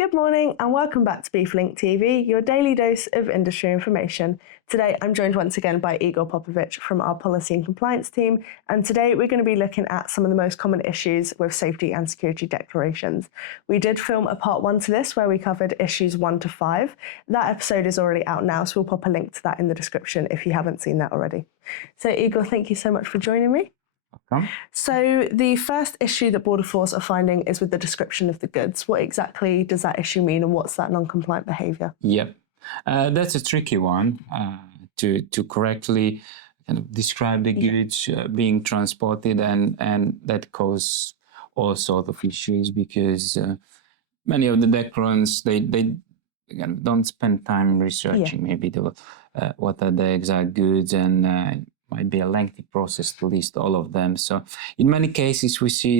Good morning and welcome back to BeefLink TV, your daily dose of industry information. Today I'm joined once again by Igor Popovics from our policy and compliance team, and today we're going to be looking at some of the most common issues with safety and security declarations. We did film a part 1 to this where we covered issues 1 to 5. That episode is already out now, so we'll pop a link to that in the description if you haven't seen that already. So Igor, thank you so much for joining me. So the first issue that Border Force are finding is with the description of the goods. What exactly does that issue mean, and what's that non-compliant behaviour? Yep, that's a tricky one to correctly kind of describe the goods being transported, and that causes all sorts of issues because many of the declarants they don't spend time researching maybe what are the exact goods, and might be a lengthy process to list all of them. So in many cases we see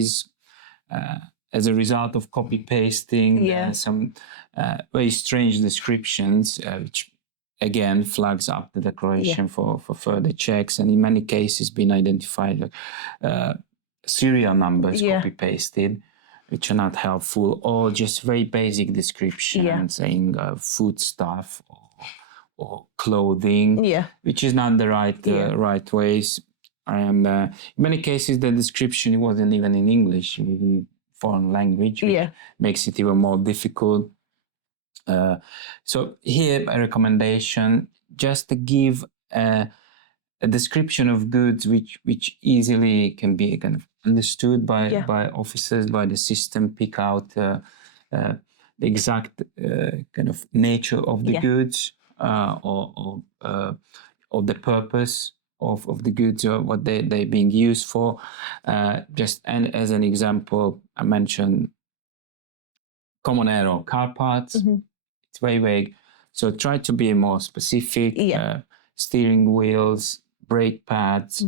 as a result of copy pasting some very strange descriptions, which again flags up the declaration for further checks, and in many cases been identified serial numbers copy pasted, which are not helpful, or just very basic descriptions saying foodstuff or clothing, which is not the right ways. In many cases, the description wasn't even in English, in foreign language, which makes it even more difficult. So here, a recommendation, just to give a description of goods which easily can be kind of understood by officers, by the system, pick out the exact kind of nature of the goods, or the purpose of the goods, or what they're being used for. And as an example, I mentioned common error car parts. It's very vague, so try to be more specific. Steering wheels, brake pads,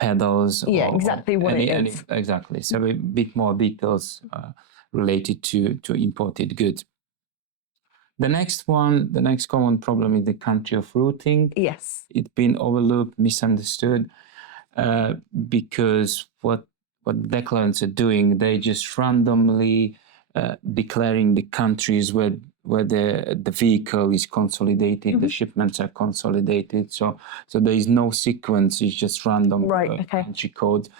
pedals. Exactly what it is. Exactly. So a bit more details related to imported goods. The next common problem is the country of routing. Yes. It's been overlooked, misunderstood, because what declarants are doing, they just randomly declaring the countries where the vehicle is consolidated, the shipments are consolidated. So there is no sequence, it's just random country code.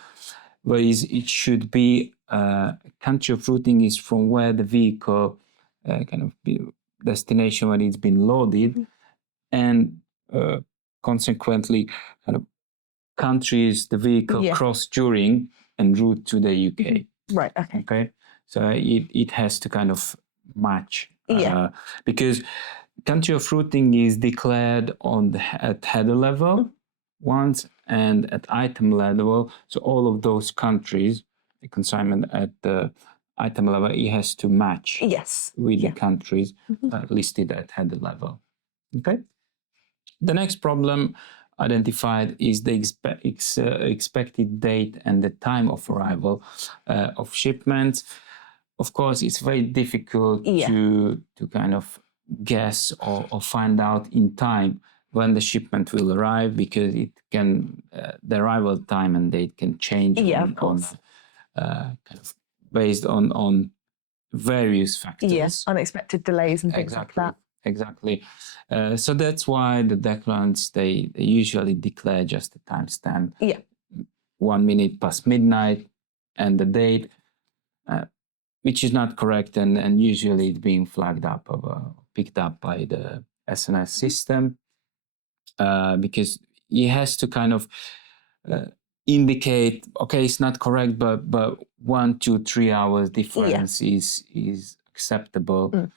Whereas it should be country of routing is from where the vehicle destination where it's been loaded, and consequently kind of countries the vehicle crossed during en route to the UK. Right, okay. So it has to kind of match, because country of routing is declared at header level once and at item level. So all of those countries, the consignment at the item level, it has to match with the countries listed at header level. Okay. The next problem identified is the expected date and the time of arrival of shipments. Of course, it's very difficult to kind of guess or find out in time when the shipment will arrive, because it can the arrival time and date can change based on various factors. Yes, unexpected delays and things like that. Exactly. So that's why the declarants, they usually declare just the timestamp. 1 minute past midnight and the date, which is not correct, and usually it's being flagged up or picked up by the SNS system, because it has to kind of indicate, okay, it's not correct, but 1, 2, 3 hours difference is acceptable.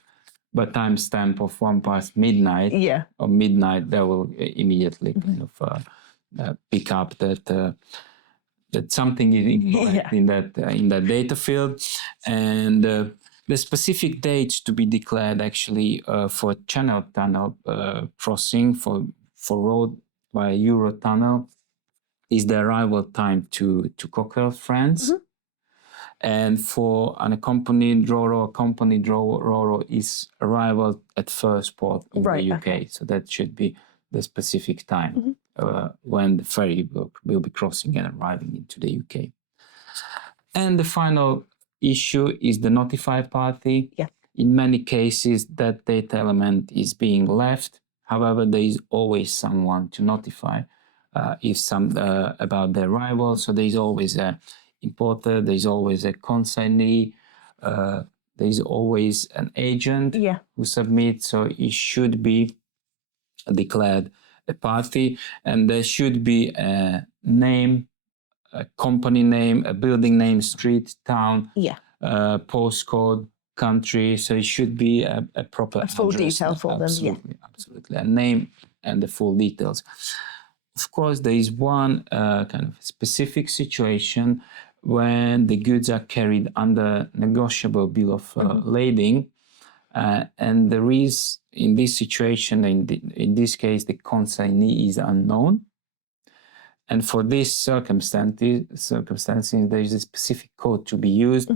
But timestamp of 1 past midnight or midnight, that will immediately kind of pick up that something is incorrect in that data field. And the specific dates to be declared actually for channel tunnel crossing for road via Eurotunnel is the arrival time to Coquille, France. And for an accompanied RoRo is arrival at first port in the UK. So that should be the specific time when the ferry will be crossing and arriving into the UK. And the final issue is the notified party. Yeah. In many cases, that data element is being left. However, there is always someone to notify about the arrival. So there is always a importer, there is always a consignee, there is always an agent who submits. So it should be declared a party, and there should be a name, a company name, a building name, street, town, postcode, country. So it should be a proper full address. detail for Absolutely, them. Absolutely. A name and the full details. Of course, there is one kind of specific situation when the goods are carried under negotiable bill of lading. And there is, in this situation, in this case, the consignee is unknown. And for these circumstances, there is a specific code to be used.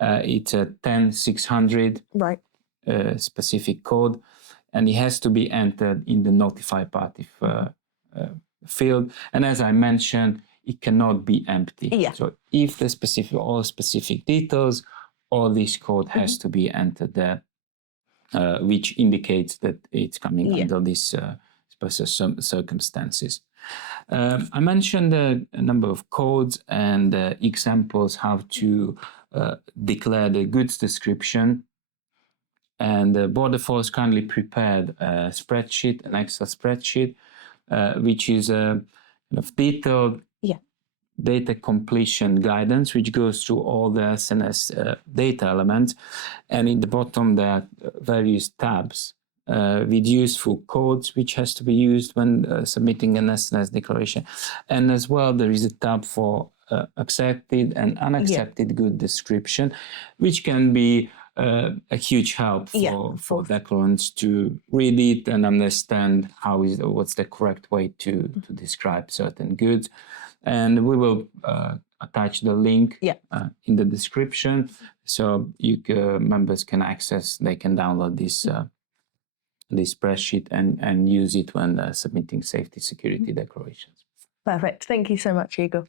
It's a 10600 specific code, and it has to be entered in the notified party field. And as I mentioned, it cannot be empty. So if the all specific details, all this code has to be entered there, which indicates that it's coming under these special circumstances. I mentioned a number of codes and examples how to declare the goods description. And the Border Force kindly prepared a spreadsheet, an Excel spreadsheet, which is a kind of detailed data completion guidance, which goes through all the SNS data elements. And in the bottom, there are various tabs with useful codes, which has to be used when submitting an SNS declaration. And as well, there is a tab for accepted and unaccepted good description, which can be a huge help for declarants to read it and understand what's the correct way to describe certain goods. And we will attach the link in the description, so members can access. They can download this spreadsheet and use it when submitting safety security declarations. Perfect. Thank you so much, Igor.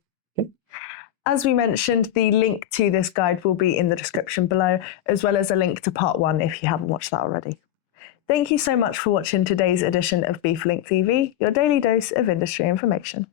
As we mentioned, the link to this guide will be in the description below, as well as a link to part 1 if you haven't watched that already. Thank you so much for watching today's edition of BeefLink TV, your daily dose of industry information.